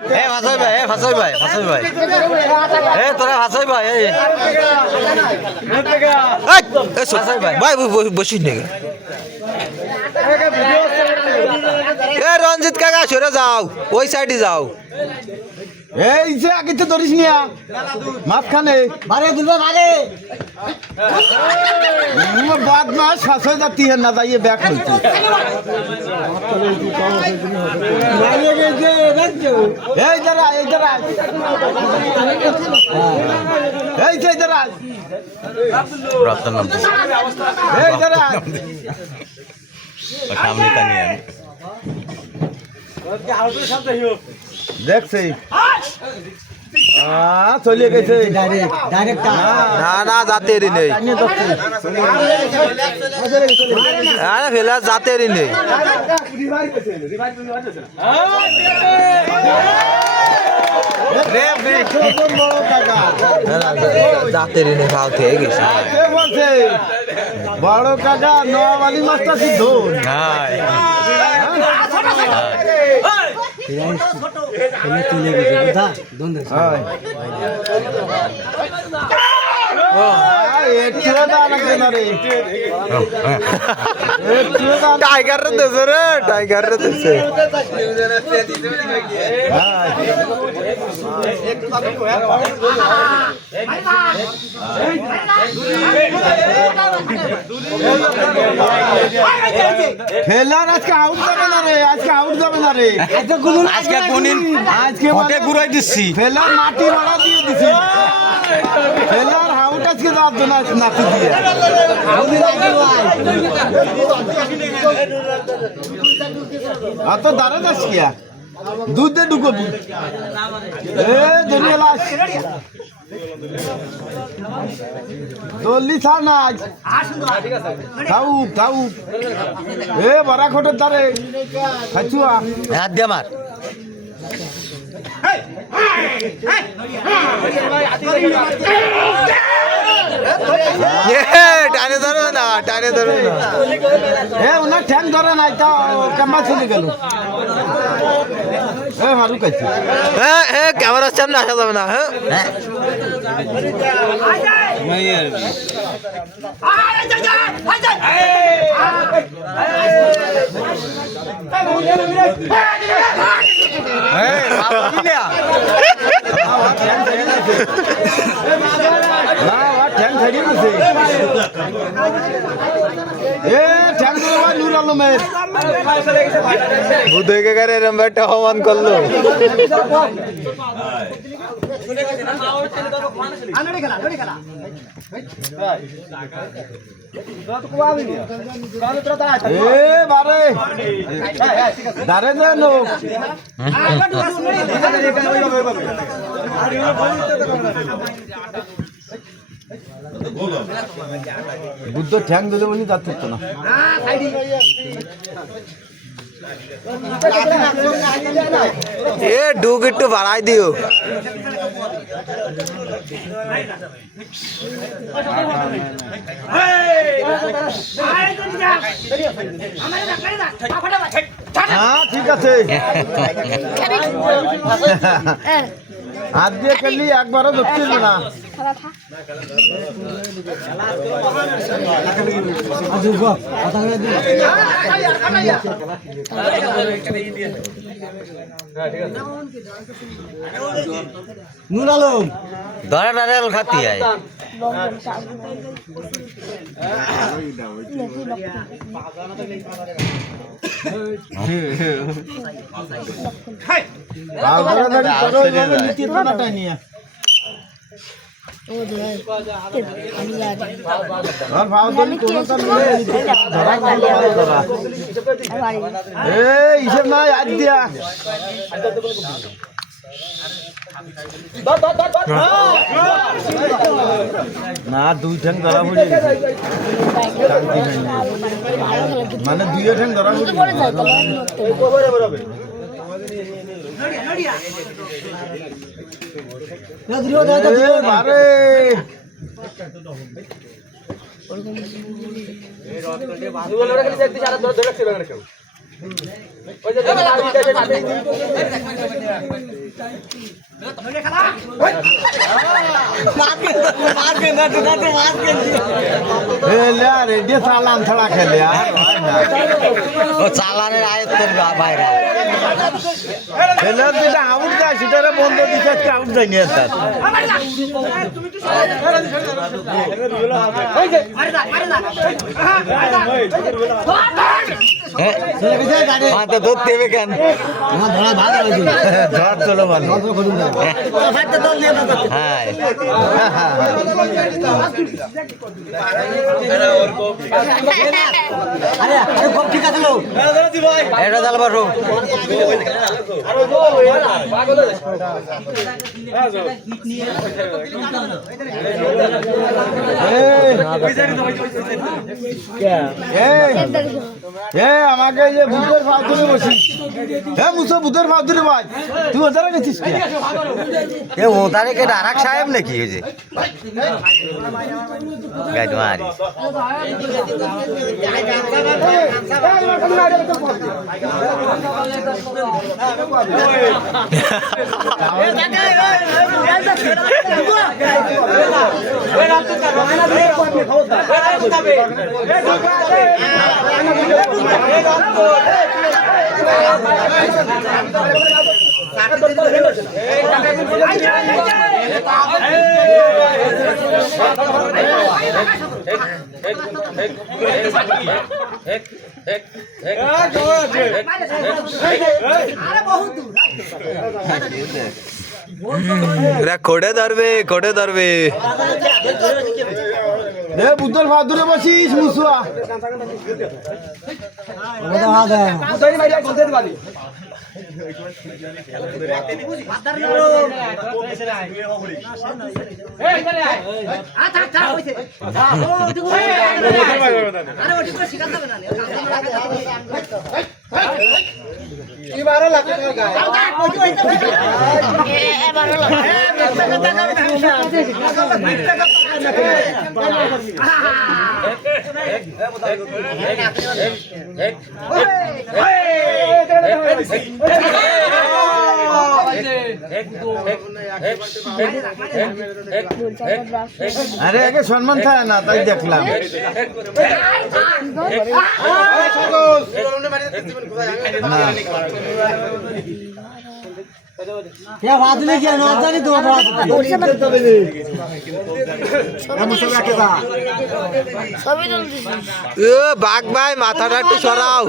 এ ভাষাই ভাই এ তোরা ভাষাই ভাই ভাই বসিস নাকি এ রঞ্জিত কাকা সরে যাও ওই সাইডে যাও এই যে আগে তো ধরিস নিয়া মাঝখানে বাদ মাস শাসয় যাতি না যাইয়ে ব্যাক হইছে এই যারা এই যে যারা রাস্তার নাম এই যারা সামনে কানি দেখছি চলে গেছে না না জাতেরই নেই আরে ফেলা জাতেরই নেই জাতেরই নেই ভাও খেয়ে গেছে বড় কাকা নোয়াবালি মাছটা সিদ্ধ চলে গেছে বুঝা দ্বন্দ্ব টাইগার রে দেছে রে টাইগার রে দেছে খেলার আজকে আউট যাবে না রে আজকে কোনদিন হটে ঘুরাই দিচ্ছি ফেলার মাটি ভাড়া দিয়ে দিছি ফেলার হাউট আজকে যাওয়ার জন্য নাতি দিয়ে তো দাঁড়া যাস কিয়া দুধে ঢুকবি এ ধরিয়ে লাস দল্লি থা নাচ থাউ এ বড়া খোটের দ্বারে খাচুয়া হাত দিয়ে মার টানে ধরো না ওনার ঠ্যাং ধরে নাই তা কেমন চলে গেল মারু কাছে হ্যাঁ ক্যামেরার সামনে আসা যাবে না হ্যাঁ ঠ্যাং ধরে গেছে ঠ্যাং ধরে নূর আলমের বুধকে করে এরম একটা অপমান করলো দাঁড়ে দে লোক বুদ্ধ ঠ্যাং দিলে বলি তার থাকতো না এ ডুক একটু বাড়াই দিও হ্যাঁ ঠিক আছে হাত দিয়ে খেললি একবারও ধরছিল না নূর আলম ধরে নারিয়াল খাতি আয় হিসেব নাই আজ দিয়া না দুই ঠ্যাং ধরা পড়ে মানে দুই ঠ্যাং ধরা পড়ে রেডি চালান ছাড়া খেলে চালানের আয়ত্তের বাইরে খেলে যেটা আউট যায় সেটা বন্ধ দিচ্ছে আউট যায় নিয়ে তার দুধ দেবে কেন ঝড় চলো ভালো হ্যাঁ ঠিক আছে লোক এটা জাল বাসো আমাকে যে ভূতের ভাব ধরে বসি হ্যাঁ মুসো ভূতের ভাব ধরে ভাই তুই ওদের গেছিস এ ও তারে কে ডারাক সাহেব নাকি ওই যে গাইড মারি কোড়ে ধরবে ভূতের ভাব ধরে বসিস মুসুয়া আরে আগে সম্মান থাকে না তাই দেখলাম বাঘ ভাই মাথাটা একটু সরাও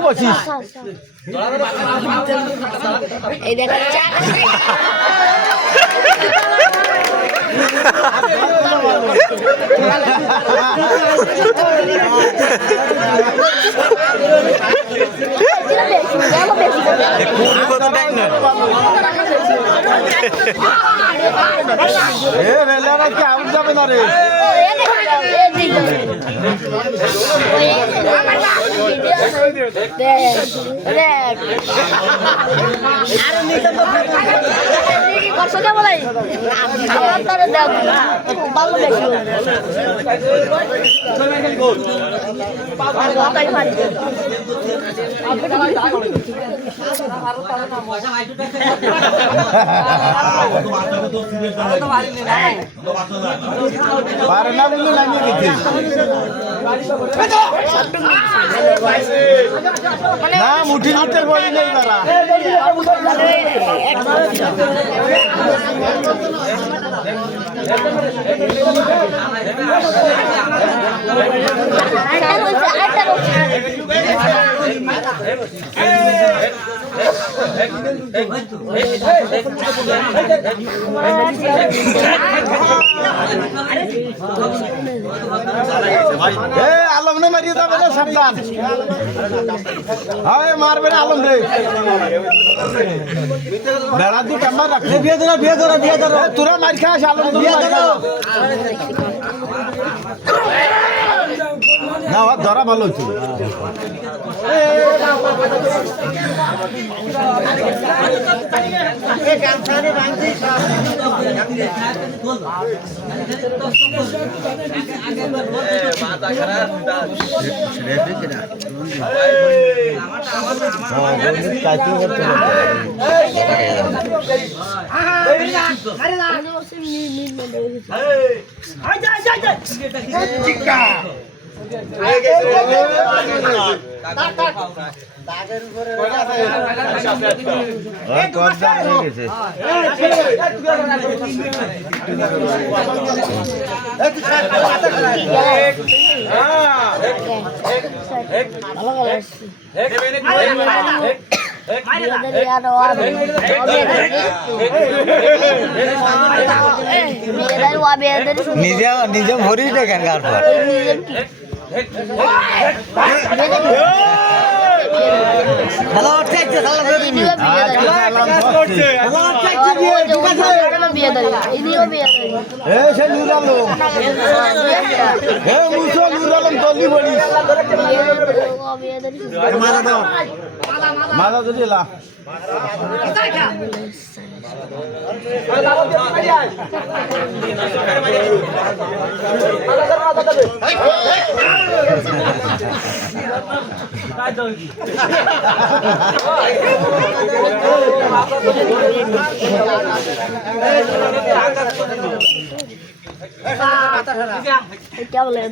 বসিস এই দেখো আউট যাবে না রে কষ্টটা বলাই ভালো বেশি পারে না বললে লাগিয়ে দিচ্ছি না মুঠি মুঠের বলি নেই তারা আলম নে মারিয়ে যাবে রে সাবধান হয় মারবে না আলম রে বেড়া দি কামার রাখ বিয়ে ধরো তোরা মার খাস আলম তুমি মার খা না না ওর ধরা ভালো হচ্ছে নিজে নিজে ভরি দেখেন কার পর খেলা হচ্ছে সে নুরালো মুসো নুরালাম জলদি বলি মাথা তো দিলা क्या बोले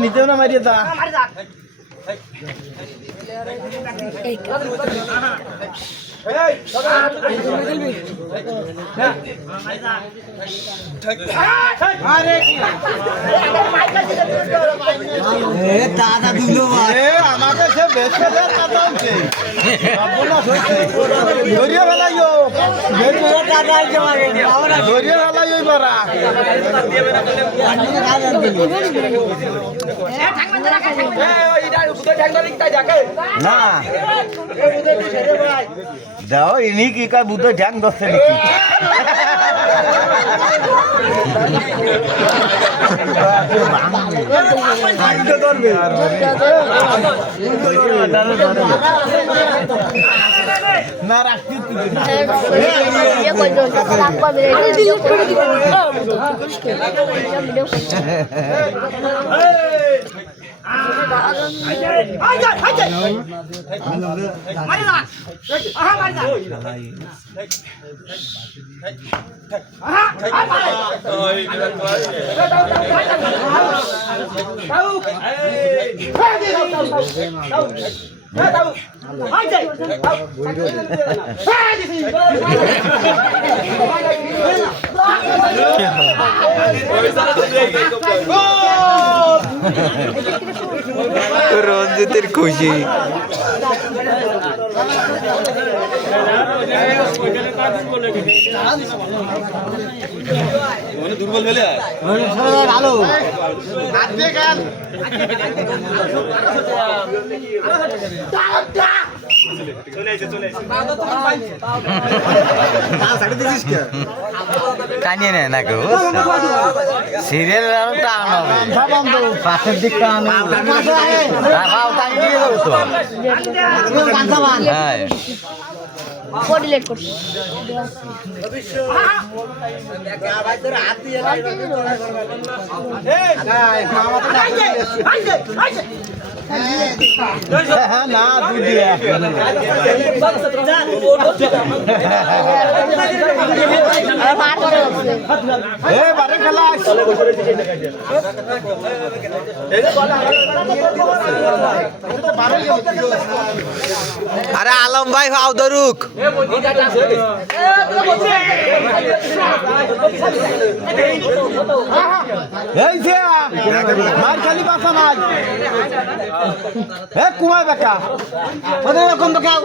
নিচে না মারিয়ে তা দাদা দুলো আমাকে সে বেশি কথা হচ্ছে ধরিয়ে ফেলাইও ধরিয়ে ফেলাইও বারা না যাও ইনি কি কার বুদ্ধ ধ্যান দশে নাকি না রাখছি ये कोई दोस्त आपका मेरे वीडियो कर दिया রঞ্জিতের খুশি দুর্বল হলে ভালো টানিয়ে নেয় না কেউ সিরিয়াল আরো টানো পাশের দিক টানো টানিয়ে দিয়ে যাবো তো হ্যাঁ वो डिलीट कर না তুই দিয়ে বারে খেলা আরে আলম ভাই হাও ধরুক এই যে মার খালি বাসা মার এ কুমার বেকা ওদের এরকম দেখাও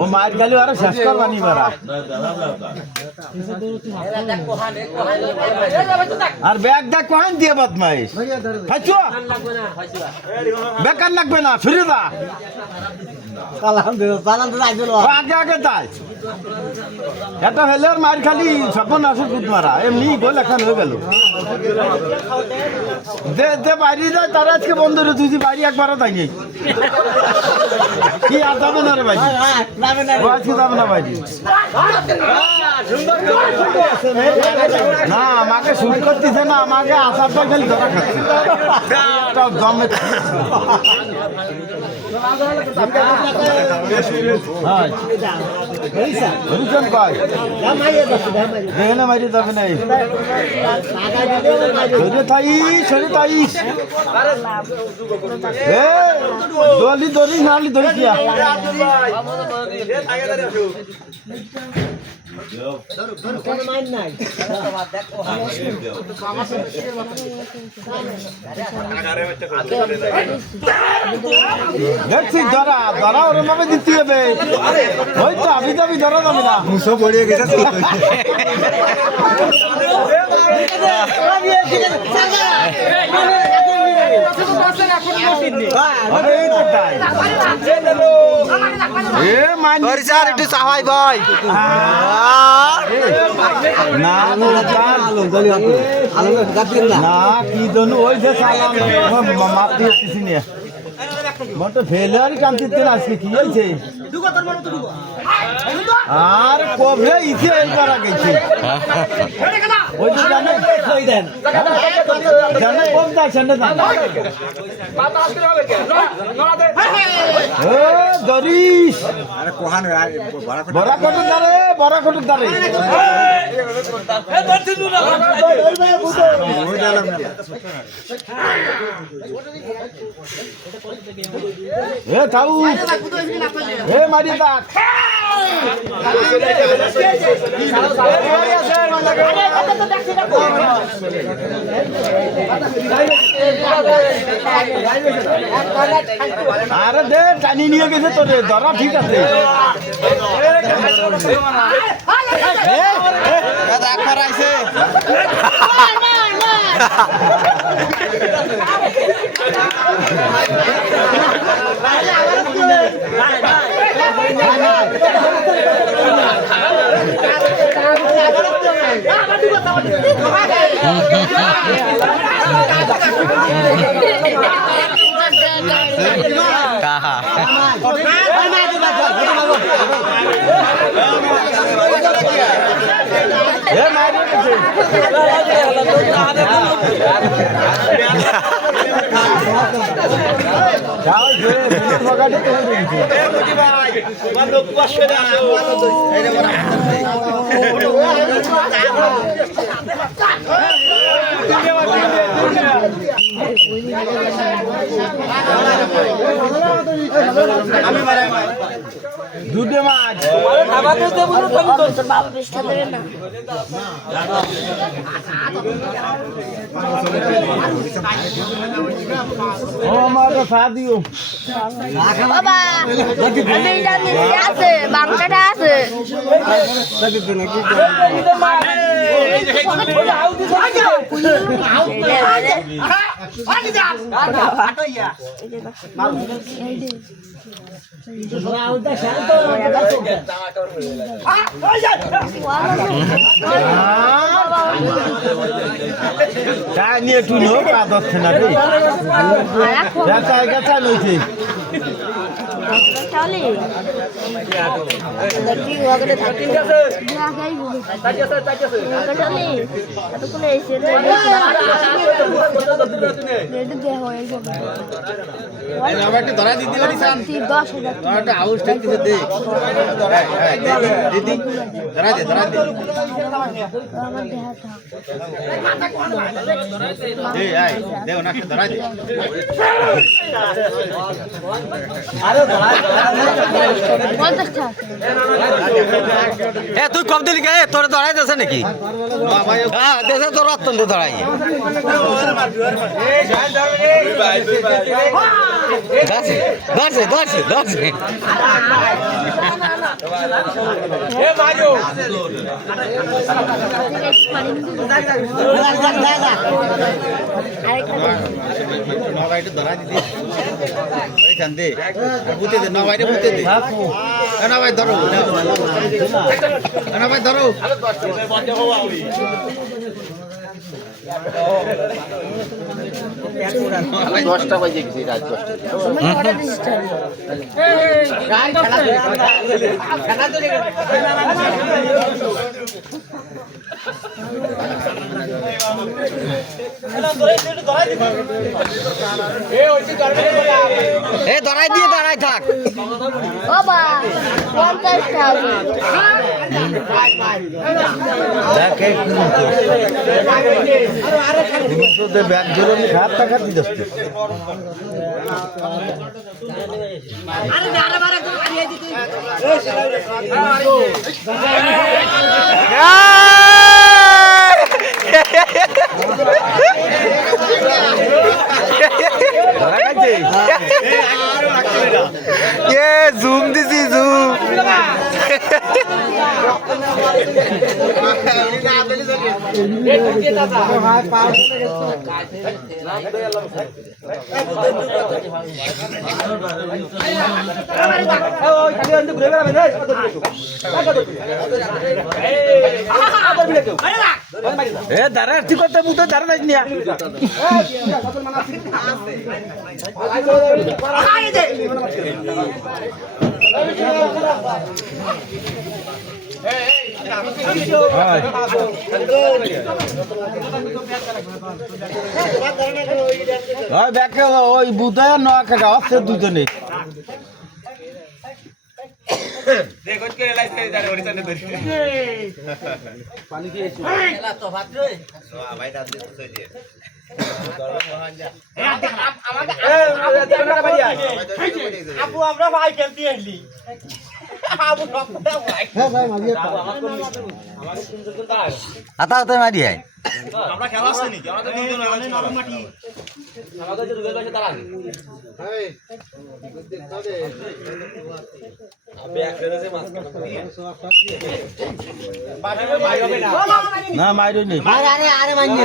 ও মার খালি আর শেষ করবানি বারা আর ব্যাগ দেখ কোহান দিয়ে বদমাইশ ফাইছো বেকার লাগবে না ফিরে দা কালাম দে চালান তো আইছিল আগে আগে তাই এটা হেলের মার খালি সপন আসুক কুদ মারা এমনি গোল এখন হয়ে গেল দে দে বাইরে যায় তার আজকে বন্ধ রে তুই বাইরে একবারও তাই নেই কি আর যাবে না রে ভাই নামে না ও আজকে যাবে না ভাই না আমাকে শুরু করতেছে না আমাকে আসারটা খালি ধরা খাচ্ছে তাও দমে হ্যাঁ হরিচন্দ ভাই এখানে মারি যাবে না শরীরে থাইস শরীরে থাইস দলি ধরিস নালি ধরিস দেখছি ধরা ধরা ওরম ভাবে দিতে হবে ওই তো আবি যাবি ধরা যাবে না মুসো পড়িয়ে গেছে আর একটু চাহাই ভাই না না কি জানো ওই যে সালাম মাপ দিয়ে কিছু নিয়ে মতো ফেলারই কান্তিতে আজকে কি হয়েছে আর কবে ইসে এইবার গেছে ওই যে জানে কই দেন জানে কম যায় সামনে জানে ও দরিস আরে কোহান বড়া কত দাঁড়ে বড়া কত দাঁড়ে এ তাউ এ মারি দাক আরে দে টানি নিয়ে গেছে তোরে ধরা ঠিক আছে দুধে মাছ ও আমার খা দিও বাবা এইটা নিচে আছে বাংলাটা আছে নিয়ে একটু লোক আদর না রে গাছা লইছে চলে দেখি ওখানে থাকি আছে চলে এতক্ষণ এসে ধরা দিতে পারিস 10,000 একটা হাউস ঠেকতেছে দে দিদি ধরা দে আমার দেহা দে আয় দেও না ধরা দে আরে 50 টাকা এ তুই কম দিলি কে তোর ধরাই দেছে নাকি হ্যাঁ দেছে তোর অত্যন্ত ধরাই ধরছে ধরছে ধরছে এ ধরাই দিয়ে দাঁড়াই থাক ও ভাই 50 টাকা ব্যাগ ধরে খাত টাকা দিতে জুম দিছি জুম এ দাঁড়া ঠিক করতে মুতো দাঁড়া নাই নিয়া ওই ব্যাকে ওই বুধায় নয় কাকা আছে দুজনে আতা আতা মারি হয় আমরা খেলা আসছে নাকি আমরা তো দুজন মাটি আমাদের যে দুজন আছে তার আগে না মাইরো নেই আরে আরে আরে মাইনি